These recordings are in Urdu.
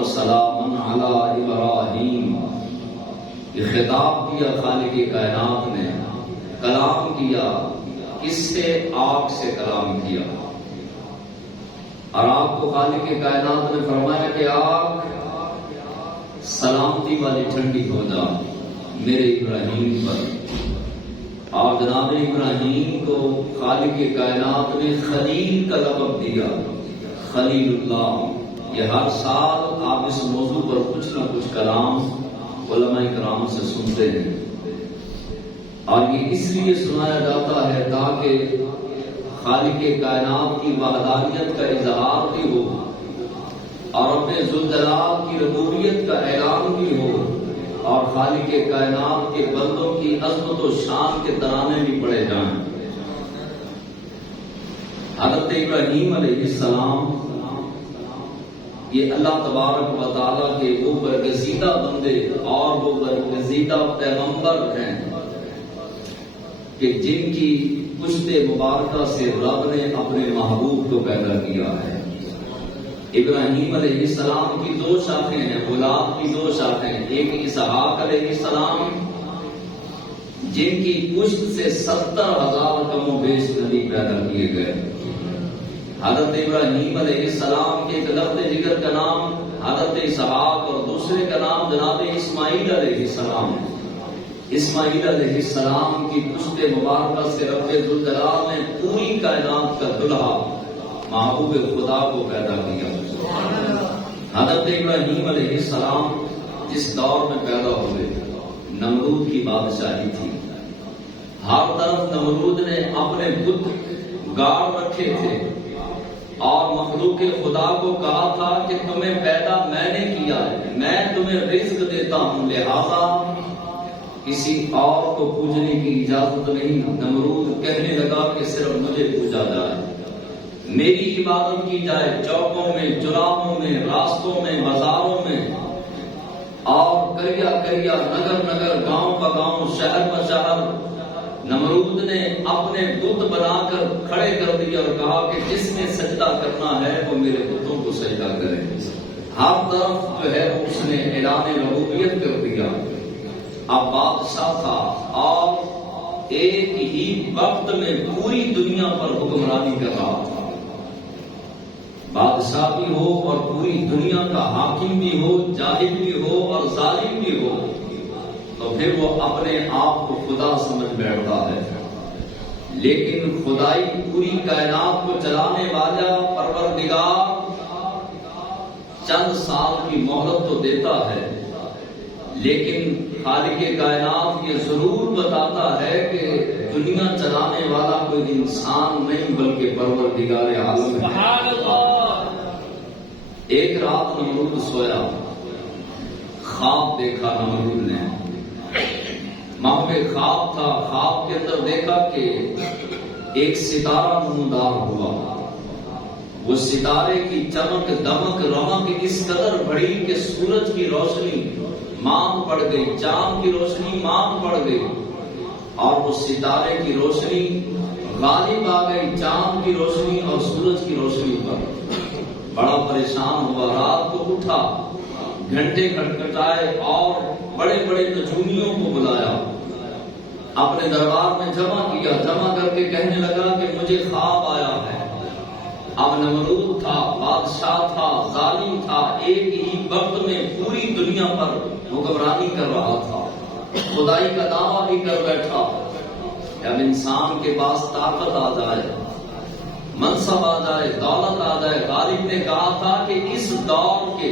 وسلام علی ابراہیم. یہ خطاب کیا خالق کائنات نے، کلام کیا، کس سے؟ آگ سے کلام کیا. اور آپ کو خالق کائنات نے فرمایا کہ آگ سلامتی والی ٹھنڈی ہو جا میرے ابراہیم پر. اور جناب ابراہیم کو خالق کائنات نے خلیل کا لقب دیا، خلیل اللہ. یہ ہر سال آپ اس موضوع پر کچھ نہ کچھ کلام علماء کرام سے سنتے ہیں، اور یہ اس لیے سنایا جاتا ہے تاکہ خالق کائنات کی وحدانیت کا اظہار بھی ہو اور اپنے ذوالجلال کی ربوبیت کا اعلان بھی ہو، اور خالق کائنات کے بندوں کی عظمت و شان کے ترانے بھی پڑے جائیں. حضرت ابراہیم علیہ السلام یہ اللہ تبارک و تعالیٰ کے وہ برگزیدہ بندے اور وہ برگزیدہ پیغمبر ہیں کہ جن کی پشت مبارکہ سے رب نے اپنے محبوب کو پیدا کیا ہے. ابراہیم علیہ السلام کی دو شاخیں ہیں، اولاد کی دو شاخیں ہیں. ایک اسحاق علیہ السلام جن کی پشت سے 70,000 کم و بیش نبی پیدا کیے گئے. حضرت ابراہیم علیہ السلام کے ایک لفظ جگر کا نام حضرت اسحاق اور دوسرے کا نام جناب اسماعیل علیہ السلام. اسماعیل علیہ السلام کی پشت مبارکہ سے رب ذوالجلال نے پوری کائنات کا دلہا محبوب خدا کو پیدا کیا. حضرت ابراہیم علیہ السلام جس دور میں پیدا ہوئے نمرود کی بادشاہی تھی. ہر طرف نمرود نے اپنے بت گاڑ رکھے تھے اور مخلوق خدا کو کہا تھا کہ تمہیں پیدا میں نے کیا ہے، میں تمہیں رزق دیتا ہوں، لہذا کسی اور کو پوجنے کی اجازت نہیں. نمرود کہنے لگا کہ صرف مجھے پوجا جائے، میری عبادت کی جائے، چوکوں میں، چراہوں میں، راستوں میں، بازاروں میں، اور کریا کریا، نگر نگر، گاؤں کا گاؤں، شہر کا شہر. نمرود نے اپنے بت بنا کر کھڑے کر دیا اور کہا کہ جس نے سجدہ کرنا ہے وہ میرے بتوں کو سجدہ کرے. ہر طرف جو ہے اس نے اعلان ربوبیت کر دیا. اب بادشاہ تھا اور ایک ہی وقت میں پوری دنیا پر حکمرانی کر رہا تھا. بادشاہ بھی ہو اور پوری دنیا کا حاکم بھی ہو، جاہل بھی ہو اور ظالم بھی ہو، تو پھر وہ اپنے آپ کو خدا سمجھ بیٹھتا ہے. لیکن خدائی پوری کائنات کو چلانے والا پروردگار چند سال کی مہلت تو دیتا ہے، لیکن خالق کائنات یہ ضرور بتاتا ہے کہ دنیا چلانے والا کوئی انسان نہیں بلکہ پروردگار عالم ہے. سبحان اللہ. ایک رات نمرود سویا، خواب دیکھا نمرود نے. ماں میں خواب تھا، خواب کے اندر دیکھا کہ ایک ستارہ نمودار ہوا. وہ ستارے کی چمک دمک رونق اس قدر بڑھی کہ سورج کی روشنی مانگ پڑ گئی، چاند کی روشنی مانگ پڑ گئی، اور وہ ستارے کی روشنی غالب آ گئی چاند کی روشنی اور سورج کی روشنی پر. بڑا پریشان ہوا، رات کو اٹھا، گھنٹے کھٹکھٹائے اور بڑے بڑے نجومیوں کو بلایا، اپنے دربار میں جمع کیا. جمع کر کے کہنے لگا کہ مجھے خواب آیا ہے. اب نمرود تھا، بادشاہ تھا، ظالم تھا، ایک ہی وقت میں پوری دنیا پر حکمرانی کر رہا تھا، خدائی کا دعویٰ بھی کر بیٹھا. جب انسان کے پاس طاقت آ جائے، منصب آ جائے، دولت آ جائے، غالب نے کہا تھا کہ اس دور کے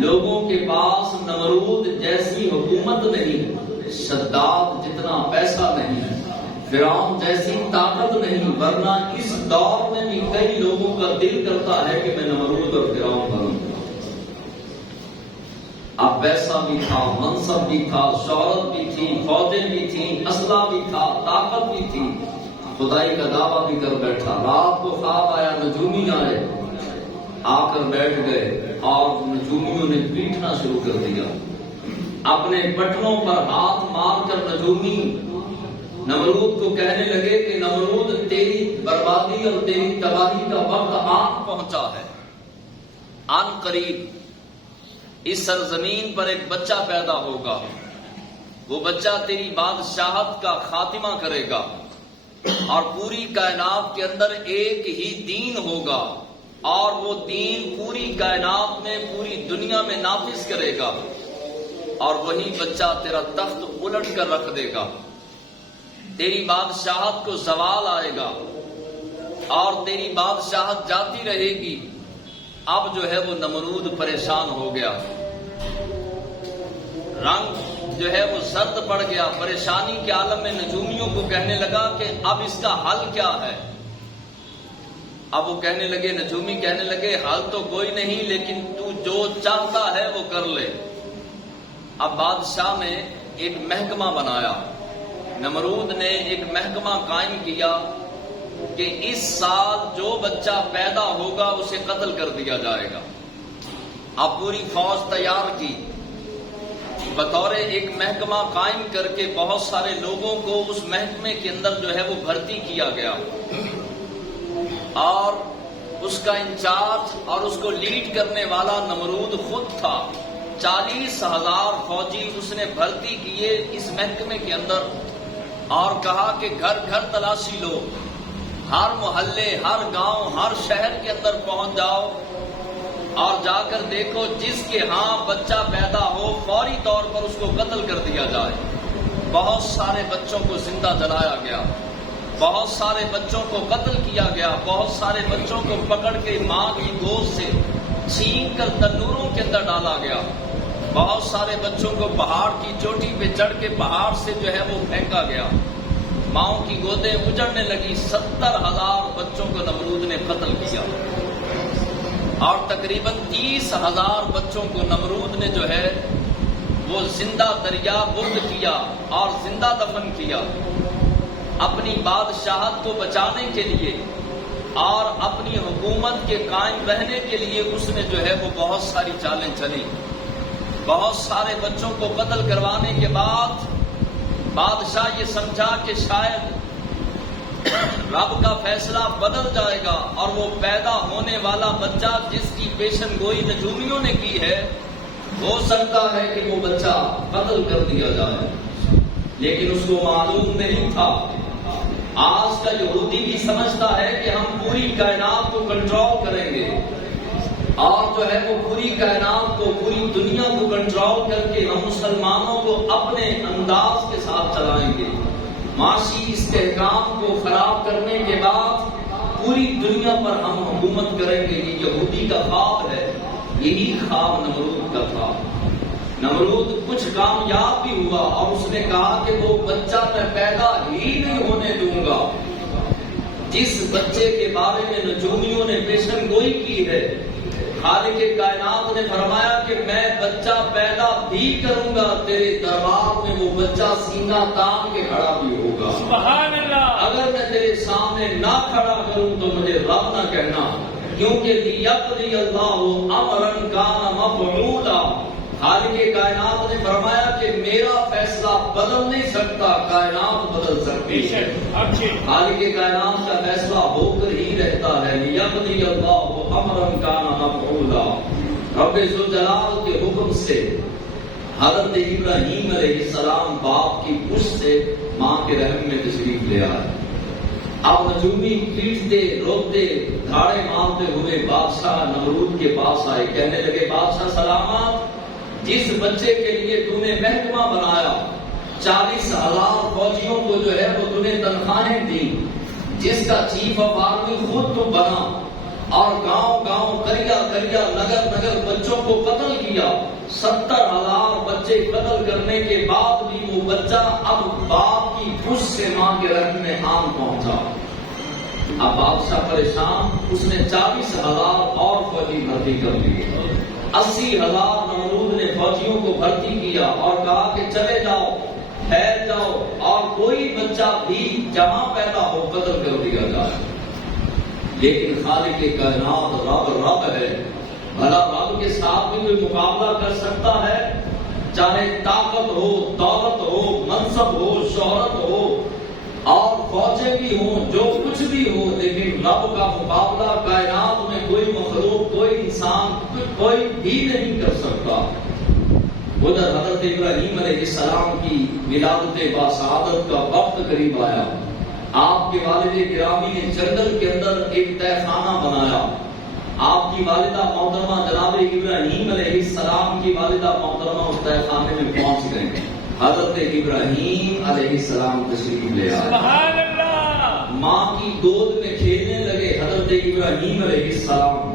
لوگوں کے پاس نمرود جیسی حکومت نہیں، شداد جتنا پیسہ نہیں، فرعون جیسی طاقت نہیں، ورنہ اس دور میں بھی کئی لوگوں کا دل کرتا ہے کہ میں نمرود اور فرعون بنوں. اب پیسہ بھی تھا، منصب بھی تھا، شہرت بھی تھی، فوجیں بھی تھیں، اسلحہ بھی تھا، طاقت بھی تھی، خدائی کا دعویٰ بھی کر بیٹھا. رات کو خواب آیا، نجومی آئے، آ کر بیٹھ گئے اور نجومیوں نے پیٹنا شروع کر دیا. اپنے بٹنوں پر ہاتھ مار کر نجومی نمرود کو کہنے لگے کہ نمرود تیری بربادی اور تیری تباہی کا وقت آن پہنچا ہے. ان قریب اس سرزمین پر ایک بچہ پیدا ہوگا، وہ بچہ تیری بادشاہت کا خاتمہ کرے گا، اور پوری کائنات کے اندر ایک ہی دین ہوگا، اور وہ دین پوری کائنات میں، پوری دنیا میں نافذ کرے گا، اور وہی بچہ تیرا تخت الٹ کر رکھ دے گا، تیری بادشاہت کو زوال آئے گا، اور تیری بادشاہت جاتی رہے گی۔ اب جو ہے وہ نمرود پریشان ہو گیا، رنگ جو ہے وہ زرد پڑ گیا، پریشانی کے عالم میں نجومیوں کو کہنے لگا کہ اب اس کا حل کیا ہے۔ اب وہ کہنے لگے، نجومی کہنے لگے حل تو کوئی نہیں، لیکن تو جو چاہتا ہے وہ کر لے۔ اب بادشاہ نے ایک محکمہ بنایا، نمرود نے ایک محکمہ قائم کیا کہ اس سال جو بچہ پیدا ہوگا اسے قتل کر دیا جائے گا۔ اب پوری فوج تیار کی، بطور ایک محکمہ قائم کر کے بہت سارے لوگوں کو اس محکمے کے اندر جو ہے وہ بھرتی کیا گیا، اور اس کا انچارج اور اس کو لیڈ کرنے والا نمرود خود تھا۔ 40,000 فوجی اس نے بھرتی کیے اس محکمے کے اندر، اور کہا کہ گھر گھر تلاشی لو، ہر محلے، ہر گاؤں، ہر شہر کے اندر پہنچ جاؤ، اور جا کر دیکھو جس کے ہاں بچہ پیدا ہو فوری طور پر اس کو قتل کر دیا جائے۔ بہت سارے بچوں کو زندہ جلایا گیا، بہت سارے بچوں کو قتل کیا گیا، بہت سارے بچوں کو پکڑ کے ماں کی گود سے چھین کر تنوروں کے اندر ڈالا گیا، بہت سارے بچوں کو پہاڑ کی چوٹی پہ چڑھ کے پہاڑ سے جو ہے وہ پھینکا گیا، ماؤں کی گودیں اجڑنے لگی۔ 70,000 بچوں کو نمرود نے قتل کیا، اور تقریباً 30,000 بچوں کو نمرود نے جو ہے وہ زندہ دریا برد کیا اور زندہ دفن کیا۔ اپنی بادشاہت کو بچانے کے لیے اور اپنی حکومت کے قائم رہنے کے لیے اس نے جو ہے وہ بہت ساری چالیں چلی۔ بہت سارے بچوں کو قتل کروانے کے بعد بادشاہ یہ سمجھا کہ شاید رب کا فیصلہ بدل جائے گا، اور وہ پیدا ہونے والا بچہ جس کی پیشن گوئی نجومیوں نے کی ہے، ہو سکتا ہے کہ وہ بچہ قتل کر دیا جائے، لیکن اس کو معلوم نہیں تھا۔ آج کا یہودی بھی سمجھتا ہے کہ ہم پوری کائنات کو کنٹرول کریں گے، اور جو ہے وہ پوری کائنات کو، پوری دنیا کو کنٹرول کر کے ہم مسلمانوں کو اپنے انداز کے ساتھ چلائیں گے۔ معاشی استحکام کو خراب کرنے کے بعد پوری دنیا پر ہم حکومت کریں گے، یہ یہودی کا خواب ہے۔ یہی خواب نمرود کا تھا۔ نمرود کچھ کامیاب بھی ہوا، اور اس نے کہا کہ وہ بچہ میں پیدا ہی نہیں ہونے دوں گا جس بچے کے بارے میں نجومیوں نے پیشن گوئی کی ہے۔ خالق کائنات نے فرمایا کہ میں بچہ پیدا بھی کروں گا، تیرے دربار میں وہ بچہ سینہ تان کے کھڑا بھی ہوگا۔ سبحان اللہ۔ اگر میں تیرے سامنے نہ کھڑا کروں تو مجھے رب نہ کہنا، کیونکہ لیقضی اللہ امرا کان مفعولا۔ خالق کائنات نے فرمایا کہ میرا فیصلہ بدل نہیں سکتا، کائنات بدل سکتی ہے۔ خالق کائنات کا فیصلہ ہو کر ہی رہتا ہے۔ لیقضی اللہ امرا کان مفعولا۔ رب ذوالجلال کے حکم سے حضرت ابراہیم علیہ السلام باپ کی پشت سے ماں کے رحم میں تشریف لے آئے۔ اب نجومی پیٹتے روتے دھاڑے مارتے ہوئے بادشاہ نمرود کے پاس آئے، کہنے لگے بادشاہ سلامت، جس بچے کے لیے تو نے محکمہ بنایا، 40,000 فوجیوں کو جو ہے وہ تو نے تنخواہیں دی، جس کا چیف آف آرمی خود تو بنا، اور گاؤں گاؤں کریا کریا نگر نگر بچوں کو قتل کیا، 70,000 بچے قتل کرنے کے بعد بھی وہ بچہ اب باپ کی پشت سے ماں کے رحم میں آن پہنچا۔ اب بادشاہ پریشان، اس نے 40,000 اور فوجی بھرتی کر لیے، 80,000 نمرود نے فوجیوں کو بھرتی کیا اور کہا کہ چلے جاؤ، پھیل جاؤ، اور کوئی بچہ بھی جہاں پیدا ہو قتل کر دیا جائے۔ لیکن خالق کائنات رب ہے، بھلا رب کے ساتھ بھی کوئی مقابلہ کر سکتا ہے؟ چاہے طاقت ہو، دولت ہو، منصب ہو، شہرت ہو، اور فوجیں بھی ہوں، جو کچھ بھی ہو، لیکن رب کا مقابلہ کائنات میں کوئی مخلوق، کوئی انسان، کوئی بھی نہیں کر سکتا۔ ادھر حضرت ابراہیم علیہ السلام کی ولادت باسعادت کا وقت قریب آیا۔ آپ کے والد گرامی نے جنگل کے اندر ایک تہہ خانہ بنایا۔ آپ کی والدہ محترمہ جناب ابراہیم علیہ السلام کی والدہ محترمہ اس تہہ خانے میں پہنچ گئے۔ حضرت ابراہیم علیہ السلام تشریف لے آئے، سبحان اللہ، ماں کی گود میں کھیلنے لگے حضرت ابراہیم علیہ السلام۔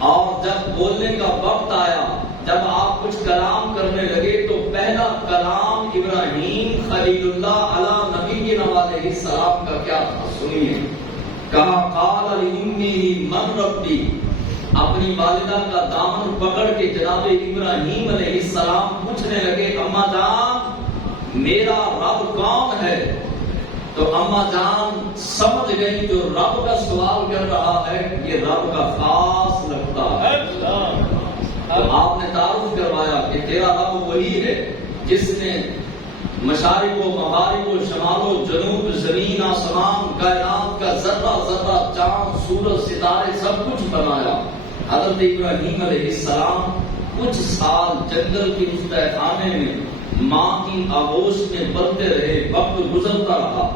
اور جب بولنے کا وقت آیا، جب آپ کچھ کلام کرنے لگے، تو پہلا کلام ابراہیم خلیل اللہ علی نبینا علیہ السلام کا کیا تھا، سنیے۔ کہا قال انی من ربی، اپنی والدہ کا دامن پکڑ کے جناب ابراہیم علیہ السلام پوچھنے لگے، اماں جان میرا رب کون ہے؟ تو اماں جان سمجھ گئی جو رب کا سوال کر رہا ہے یہ رب کا خاص لگتا ہے۔ تو آپ نے تعارف کروایا کہ تیرا رب وہی ہے جس نے مشارق و مغارب و شمال و جنوب، زمین آسمان، کائنات کا ذرہ ذرہ، چاند سورج ستارے سب کچھ بنایا۔ حضرت ابراہیم علیہ السلام کچھ سال جنگل کی اس تہہ خانے میں ماں کی آغوش میں پلتے رہے، وقت گزرتا رہا،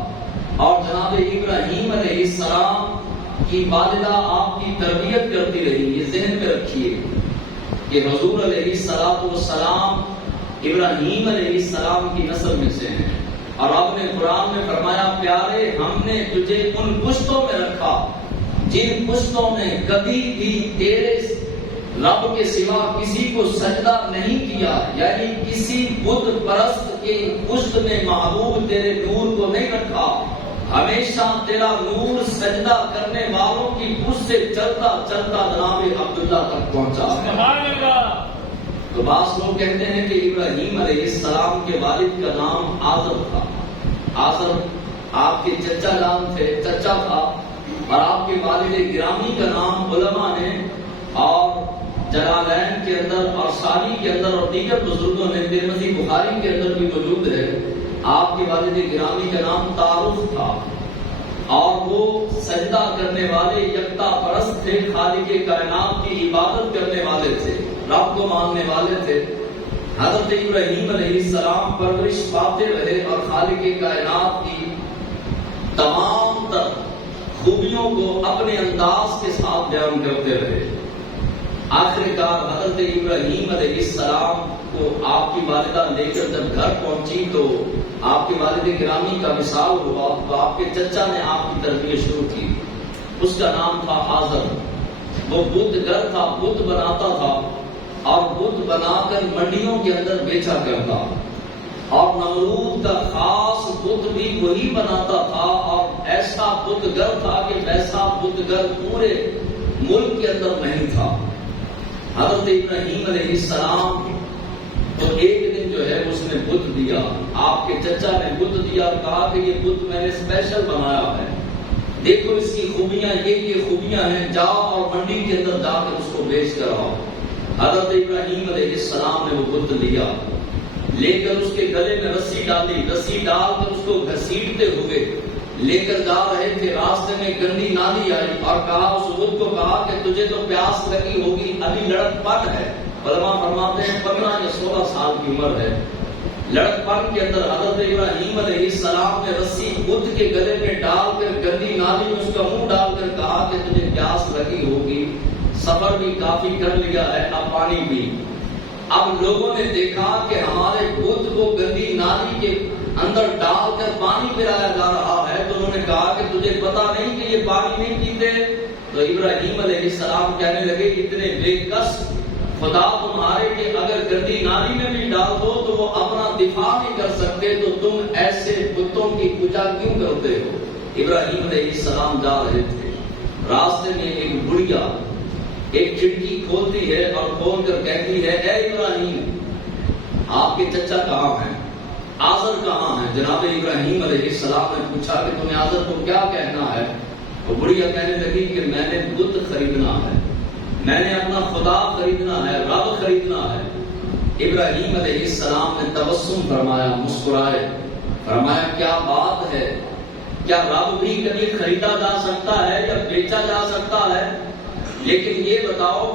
اور جناب ابراہیم علیہ السلام کی والدہ آپ کی تربیت کرتی رہی۔ یہ ذہن میں رکھیے کہ حضور علیہ السلام ابراہیم علیہ السلام کی نسل میں سے ہیں، اور آپ نے قرآن میں فرمایا پیارے ہم نے تجھے ان پشتوں میں رکھا جن پشتوں نے کبھی بھی تیرے رب کے سوا کسی کو سجدہ نہیں کیا، یعنی کسی بت پرست کے پشت میں محبوب تیرے نور کو نہیں رکھا۔ ہمیشہ تیرا نور سجدہ کرنے والوں کی پشت سے چلتا چلتا جناب عبداللہ تک پہنچا۔ سبحان اللہ۔ تو بعض لوگ کہتے ہیں کہ ابراہیم علیہ السلام کے والد کا نام آزر تھا۔ آزر آپ کے چچا جان تھے، چچا تھا، اور آپ کے والد گرامی کا نام علماء نے اور جلالین کے اندر اور ساری کے اندر اور دیگر بزرگوں نے، ترمذی بخاری کے اندر بھی موجود ہے، آپ کے والد گرامی کا نام تعارف تھا، اور وہ سجدہ کرنے والے یکتا پرست تھے، خالق کائنات کی عبادت کرنے والے تھے، رب کو ماننے والے تھے۔ حضرت ابراہیم علیہ السلام پرورش پاتے رہے اور خالق کائنات کی تمام تر خوبیوں کو اپنے انداز کے ساتھ بیان کرتے رہے۔ آخرکار حضرت ابراہیم علیہ السلام کو آپ کی والدہ لے کر جب گھر پہنچی تو آپ کے والد گرامی کا وصال ہوا، تو آپ کے چچا نے آپ کی تربیت شروع کی۔ اس کا نام تھا آزر۔ وہ بت گر تھا، بت بناتا تھا، اور بت بنا کر منڈیوں کے اندر بیچا کرتا، اور نمرود کا خاص بت بھی وہی بناتا تھا، اور ایسا بت گر تھا کہ ویسا بت گر پورے ملک کے اندر نہیں تھا۔ حضرت ابراہیم علیہ السلام تو ایک دن جو ہے اس نے بت دیا، آپ کے چچا نے بت دیا اور کہا کہ یہ بت میں نے اسپیشل بنایا ہے، دیکھو اس کی خوبیاں، یہ خوبیاں ہیں، جاؤ اور منڈی کے اندر جا کر اس کو بیچ کر آؤ۔ حضرت ابراہیم علیہ السلام نے وہ بت لیا، لے کر اس کے گلے میں رسی ڈالی، رسی ڈال کر اس کو گھسیٹتے ہوئے لے کر جا رہے تھے، راستے میں گندی نالی آئی اور کہا، اس بت کو کہا کہ تجھے تو پیاس لگی ہوگی، ابھی لڑک پن ہے۔ علماء فرماتے ہیں 15 یا 16 سال کی عمر ہے۔ لڑک پن کے اندر حضرت ابراہیم علیہ السلام نے رسی بت کے گلے میں ڈال کر گندی نالی میں اس کا منہ ڈال کر کہا کہ تجھے پیاس لگی ہوگی، سفر بھی کافی کر لیا ہے، اب پانی پی۔ اب لوگوں نے دیکھا کہ ہمارے بت کو گندی نالی کے اندر ڈال کر پانی پلایا جا رہا ہے، تو انہوں نے کہا کہ تجھے پتا نہیں کہ یہ پانی نہیں پیتے؟ تو ابراہیم علیہ السلام کہنے لگے، اتنے بے کس خدا تمہارے کہ اگر گندی نالی میں بھی ڈال دو تو وہ اپنا دفاع نہیں کر سکتے، تو تم ایسے بتوں کی پوجا کیوں کرتے ہو؟ ابراہیم علیہ السلام جا رہے تھے، راستے میں ایک بڑھیا ایک کھڑکی کھولتی ہے اور کھول کر کہتی ہے، اے ابراہیم، آپ کے چچا کہاں ہیں؟ آزر کہاں ہے؟ جناب ابراہیم علیہ السلام نے پوچھا کہ تمہیں آزر کو کیا کہنا ہے؟ وہ بڑھیا کہنے لگی کہ میں نے بت خریدنا ہے، میں نے اپنا خدا خریدنا ہے، رب خریدنا ہے۔ ابراہیم علیہ السلام نے تبسم فرمایا، مسکرائے، فرمایا کیا بات ہے، کیا رب بھی کبھی خریدا جا سکتا ہے یا بیچا جا سکتا ہے؟ لیکن یہ بتاؤ